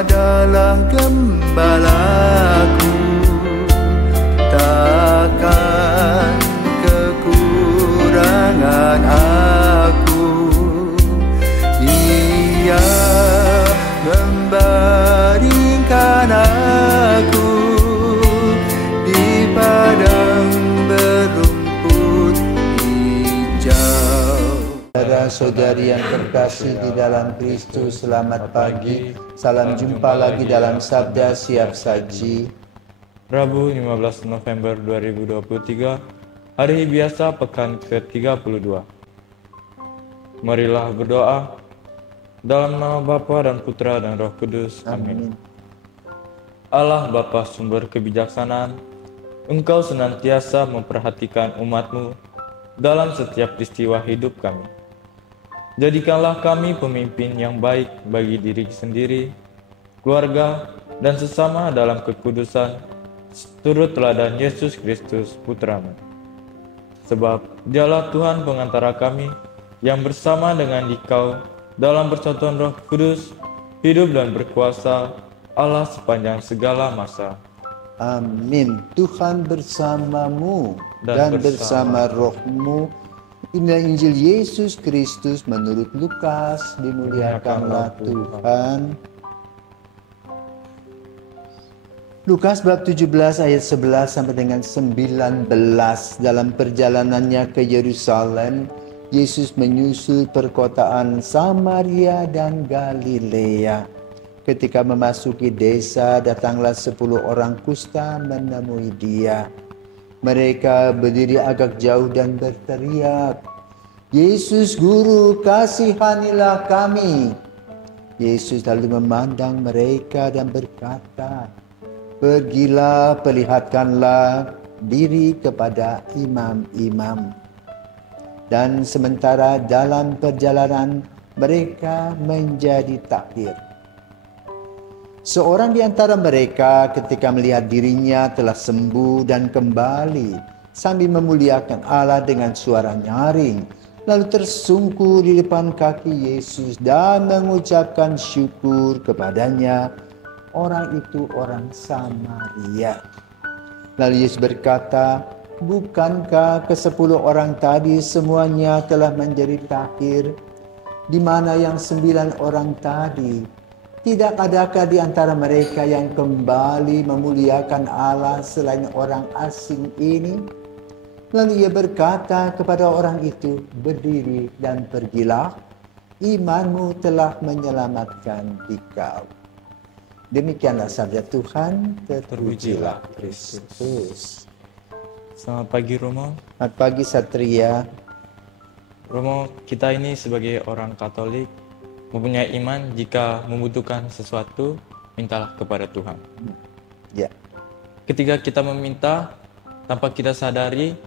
adalah gembalaku, takkan kekurangan aku. Ia membaringkan aku di padang berumput hijau. Saudara-saudari yang terkasih di dalam Kristus, selamat pagi. Salam jumpa lagi dalam Sabda Siap Saji. Rabu 15 November 2023, hari biasa pekan ke-32. Marilah berdoa. Dalam nama Bapa dan Putra dan Roh Kudus. Amin. Allah Bapa sumber kebijaksanaan, Engkau senantiasa memperhatikan umat-Mu dalam setiap peristiwa hidup kami. Jadikanlah kami pemimpin yang baik bagi diri sendiri, keluarga, dan sesama dalam kekudusan, turut teladan Yesus Kristus Putra-Mu. Sebab Dialah Tuhan pengantara kami, yang bersama dengan Dikau dalam persatuan Roh Kudus, hidup dan berkuasa Allah sepanjang segala masa. Amin. Tuhan bersamamu dan bersama rohmu. Inilah Injil Yesus Kristus menurut Lukas. Dimuliakanlah Tuhan. Lukas bab 17 ayat 11 sampai dengan 19. Dalam perjalanannya ke Yerusalem, Yesus menyusul perkotaan Samaria dan Galilea. Ketika memasuki desa, datanglah 10 orang kusta menemui Dia. Mereka berdiri agak jauh dan berteriak, "Yesus Guru, kasihanilah kami." Yesus lalu memandang mereka dan berkata, "Pergilah, perlihatkanlah diri kepada imam-imam." Dan sementara dalam perjalanan mereka menjadi takhir. Seorang di antara mereka ketika melihat dirinya telah sembuh dan kembali sambil memuliakan Allah dengan suara nyaring, lalu tersungkur di depan kaki Yesus dan mengucapkan syukur kepadanya. Orang itu orang Samaria. Lalu Yesus berkata, "Bukankah ke-10 orang tadi semuanya telah menjadi takhir? Di mana yang 9 orang tadi? Tidak adakah di antara mereka yang kembali memuliakan Allah selain orang asing ini?" Lalu Ia berkata kepada orang itu, "Berdiri dan pergilah, imanmu telah menyelamatkan dikau." Demikianlah sabda Tuhan. Terpujilah Kristus. Selamat pagi Romo. Selamat pagi Satria. Romo, kita ini sebagai orang Katolik mempunyai iman, jika membutuhkan sesuatu, mintalah kepada Tuhan. Ya. Ketika kita meminta, tanpa kita sadari,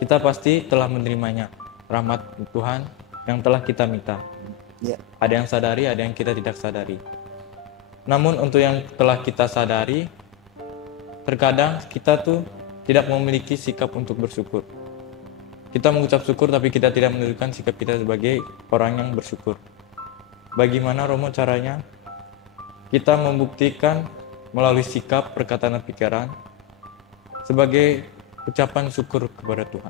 kita pasti telah menerimanya. Rahmat Tuhan yang telah kita minta. Ya. Ada yang sadari, ada yang kita tidak sadari. Namun untuk yang telah kita sadari, terkadang kita tuh tidak memiliki sikap untuk bersyukur. Kita mengucap syukur tapi kita tidak menunjukkan sikap kita sebagai orang yang bersyukur. Bagaimana Romo caranya? Kita membuktikan melalui sikap, perkataan, dan pikiran sebagai ucapan syukur kepada Tuhan.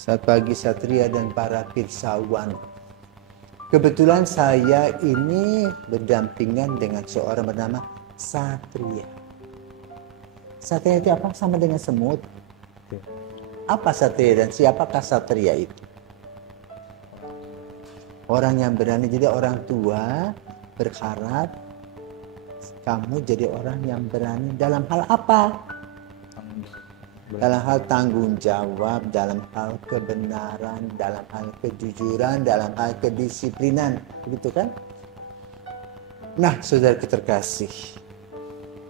Selamat pagi Satria dan para pirsawan. Kebetulan saya ini berdampingan dengan seorang bernama Satria. Satria itu apa? Sama dengan semut. Apa Satria dan siapakah Satria itu? Orang yang berani. Jadi orang tua berharap kamu jadi orang yang berani dalam hal apa? Dalam hal tanggung jawab, dalam hal kebenaran, dalam hal kejujuran, dalam hal kedisiplinan. Begitu kan? Nah, saudara terkasih,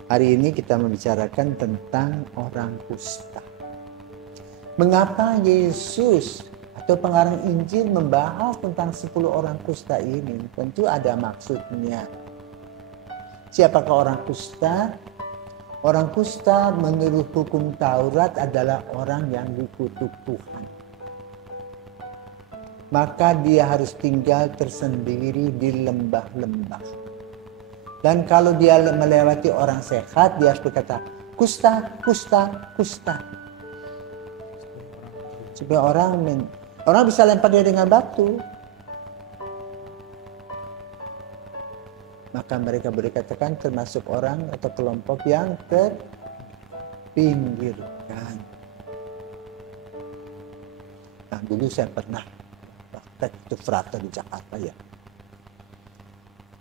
hari ini kita membicarakan tentang orang kusta. Mengapa Yesus atau pengarang Injil membahas tentang 10 orang kusta ini? Tentu ada maksudnya. Siapakah orang kusta? Orang kusta menurut hukum Taurat adalah orang yang dikutuk Tuhan. Maka dia harus tinggal tersendiri di lembah-lembah. Dan kalau dia melewati orang sehat, dia harus berkata, kusta, kusta, kusta. Supaya orang bisa lempar dia dengan batu. Maka mereka boleh katakan termasuk orang atau kelompok yang terpinggirkan. Nah, dulu saya pernah praktek itu frata di Jakarta ya.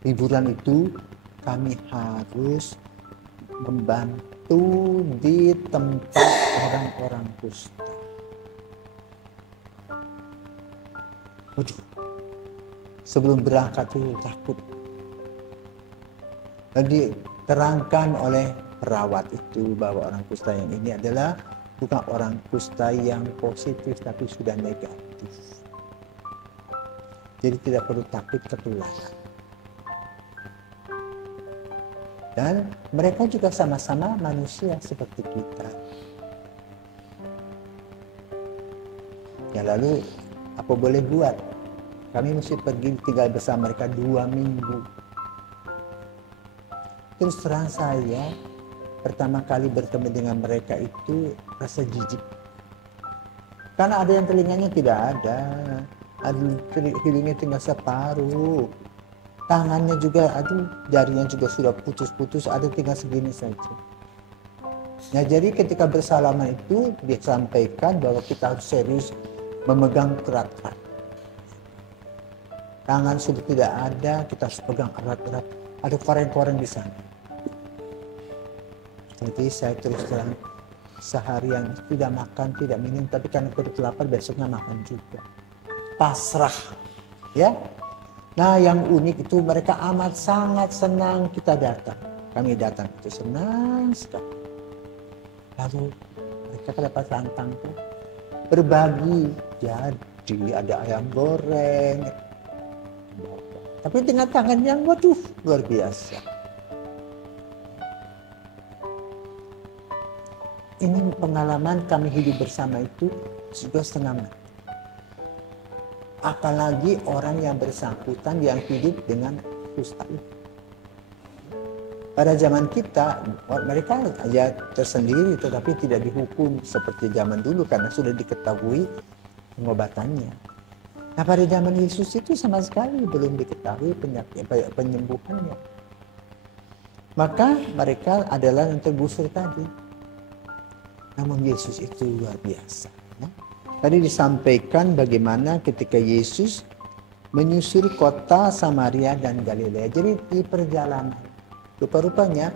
Liburan itu kami harus membantu di tempat orang-orang kusta. Waduh, sebelum berangkat itu takut. Dan diterangkan oleh perawat itu bahwa orang kusta yang ini adalah bukan orang kusta yang positif tapi sudah negatif. Jadi tidak perlu takut ketularan. Dan mereka juga sama-sama manusia seperti kita. Ya lalu apa boleh buat? Kami mesti pergi tinggal bersama mereka 2 minggu. Terus terang saya pertama kali bertemu dengan mereka itu rasa jijik. Karena ada yang telinganya tidak ada. Hidungnya tinggal separuh. Tangannya juga, jarinya juga sudah putus-putus, ada tinggal segini saja. Nah jadi ketika bersalaman itu dia sampaikan bahwa kita harus serius memegang erat-erat. Tangan sudah tidak ada, kita harus pegang erat-erat. Ada koreng-koreng di sana. Jadi saya terus terang seharian tidak makan, tidak minum, tapi karena perut lapar besoknya makan juga. Pasrah, ya. Nah yang unik itu mereka amat sangat senang kita datang. Kami datang itu senang sekali. Lalu mereka dapat tantang tuh berbagi. Jadi ada ayam goreng. Tapi dengan tangan yang waduh luar biasa. Ini pengalaman kami hidup bersama itu juga setengah mati. Apalagi orang yang bersangkutan yang hidup dengan kusta itu. Pada zaman kita, mereka ya tersendiri tetapi tidak dihukum seperti zaman dulu karena sudah diketahui pengobatannya. Nah pada zaman Yesus itu sama sekali belum diketahui penyembuhannya. Maka mereka adalah yang tergusur tadi. Namun Yesus itu luar biasa. Ya. Tadi disampaikan bagaimana ketika Yesus menyusuri kota Samaria dan Galilea. Jadi di perjalanan, rupa-rupanya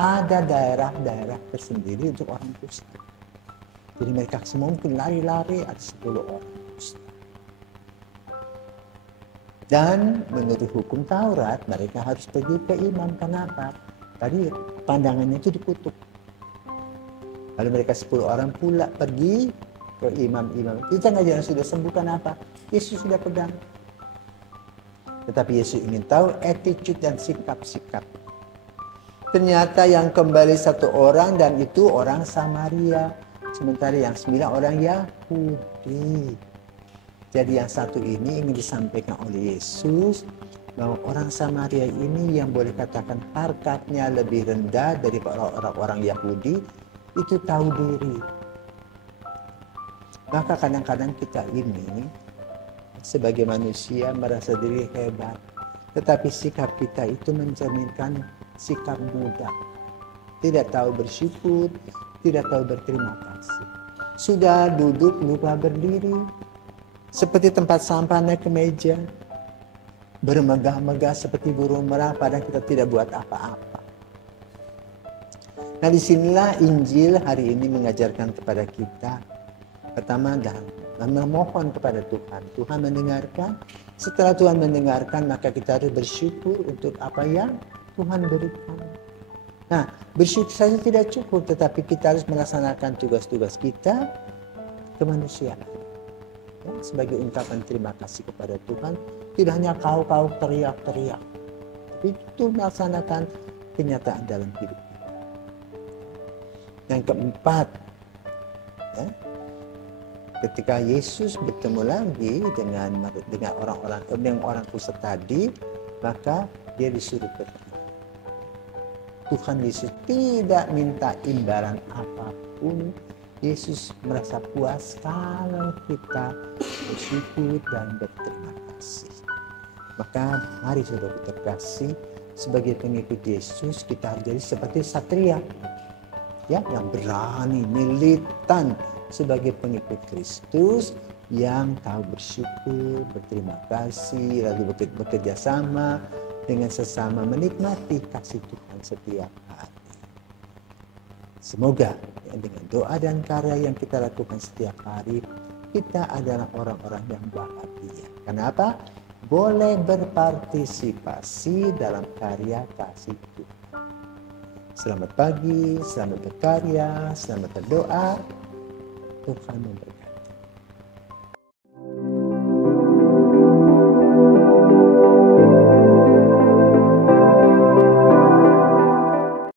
ada daerah-daerah tersendiri untuk orang kusta. Jadi mereka semua mungkin lari-lari, ada 10 orang kusta. Dan menurut hukum Taurat mereka harus pergi ke imam. Kenapa? Tadi pandangannya itu dikutuk. Lalu mereka 10 orang pula pergi ke imam-imam. Kita nggak jangan sudah sembuh, kenapa? Yesus sudah pegang. Tetapi Yesus ingin tahu attitude dan sikap-sikap. Ternyata yang kembali 1 orang dan itu orang Samaria. Sementara yang 9 orang Yahudi. Jadi yang satu ini ingin disampaikan oleh Yesus bahwa orang Samaria ini yang boleh katakan harkatnya lebih rendah daripada orang-orang Yahudi itu tahu diri. Maka kadang-kadang kita ini sebagai manusia merasa diri hebat, tetapi sikap kita itu mencerminkan sikap mudah, tidak tahu bersyukur, tidak tahu berterima kasih. Sudah duduk lupa berdiri. Seperti tempat sampah naik ke meja. Bermegah-megah seperti burung merah padahal kita tidak buat apa-apa. Nah disinilah Injil hari ini mengajarkan kepada kita. Pertama adalah memohon kepada Tuhan. Tuhan mendengarkan. Setelah Tuhan mendengarkan maka kita harus bersyukur untuk apa yang Tuhan berikan. Nah bersyukur saja tidak cukup. Tetapi kita harus melaksanakan tugas-tugas kita kemanusiaan. Ya, sebagai ungkapan terima kasih kepada Tuhan, tidak hanya kau teriak-teriak, tapi itu melaksanakan kenyataan dalam hidup kita. Yang keempat, ya, ketika Yesus bertemu lagi dengan orang kusta tadi, maka dia disuruh pergi. Tuhan Yesus tidak minta imbalan apapun. Yesus merasa puas kalau kita bersyukur dan berterima kasih. Maka mari saudara terkasih, sebagai pengikut Yesus kita harus jadi seperti satria, ya, yang berani, militan sebagai pengikut Kristus, yang tahu bersyukur, berterima kasih, lalu bekerja sama dengan sesama, menikmati kasih Tuhan setiap hari. Semoga ya, dengan doa dan karya yang kita lakukan setiap hari, kita adalah orang-orang yang bahagia. Kenapa? Boleh berpartisipasi dalam karya kasih Tuhan. Selamat pagi, selamat berkarya, selamat berdoa. Tuhan memberkati.